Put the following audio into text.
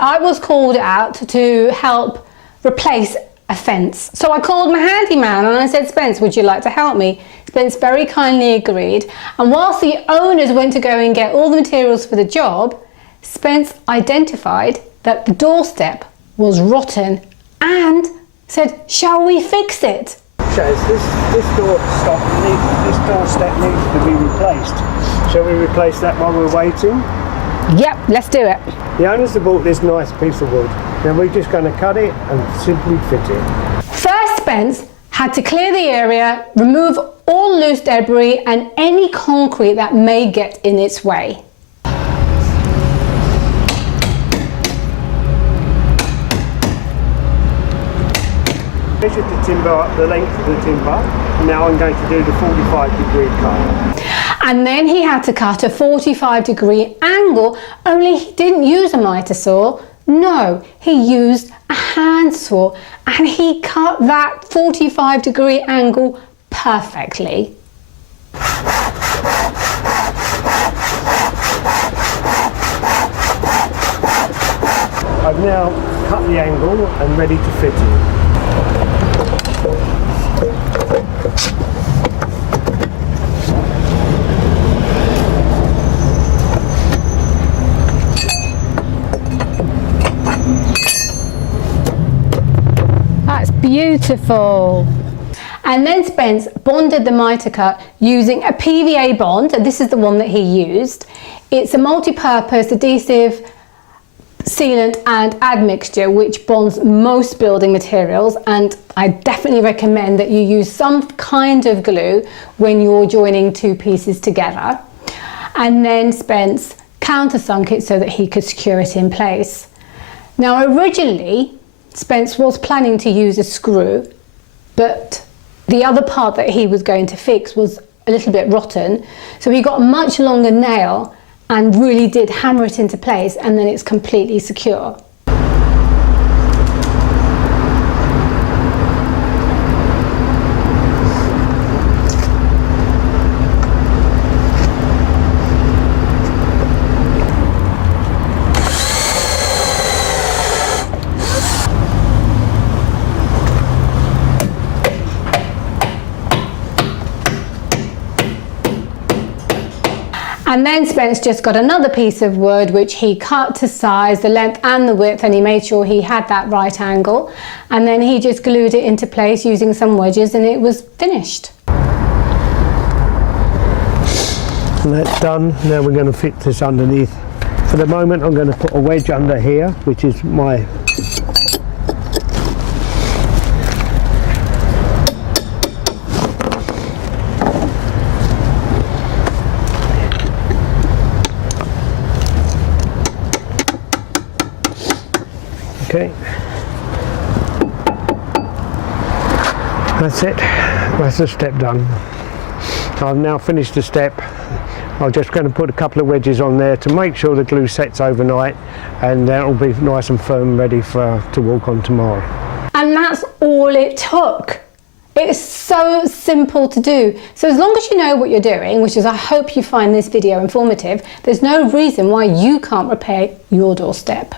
I was called out to help replace a fence. So I called my handyman and I said, Spence, would you like to help me? Spence very kindly agreed. And whilst the owners went to go and get all the materials for the job, Spence identified that the doorstep was rotten and said, shall we fix it? Shaz, this doorstep needs to be replaced. Shall we replace that while we're waiting? Yep, let's do it. The owners have bought this nice piece of wood. Now we're just going to cut it and simply fit it. First, Spence had to clear the area, remove all loose debris and any concrete that may get in its way. Measured the timber, the length of the timber. Now I'm going to do the 45-degree cut. And then he had to cut a 45-degree angle, only he didn't use a miter saw. No, he used a handsaw and he cut that 45-degree angle perfectly. I've now cut the angle and ready to fit it. That's beautiful. And then Spence bonded the miter cut using a PVA bond. This is the one that he used. It's a multi-purpose adhesive, sealant and admixture which bonds most building materials, and I definitely recommend that you use some kind of glue when you're joining two pieces together. And then Spence countersunk it so that he could secure it in place. Now originally Spence was planning to use a screw, but the other part that he was going to fix was a little bit rotten, so he got a much longer nail and really did hammer it into place, and then it's completely secure. And then Spence just got another piece of wood which he cut to size, the length and the width, and he made sure he had that right angle. And then he just glued it into place using some wedges and it was finished. And that's done. Now we're going to fit this underneath. For the moment I'm going to put a wedge under here, which is my okay. That's it. That's the step done. I've now finished the step. I'm just going to put a couple of wedges on there to make sure the glue sets overnight, and that will be nice and firm, ready to walk on tomorrow. And that's all it took. It's so simple to do. So as long as you know what you're doing, which is I hope you find this video informative, there's no reason why you can't repair your doorstep.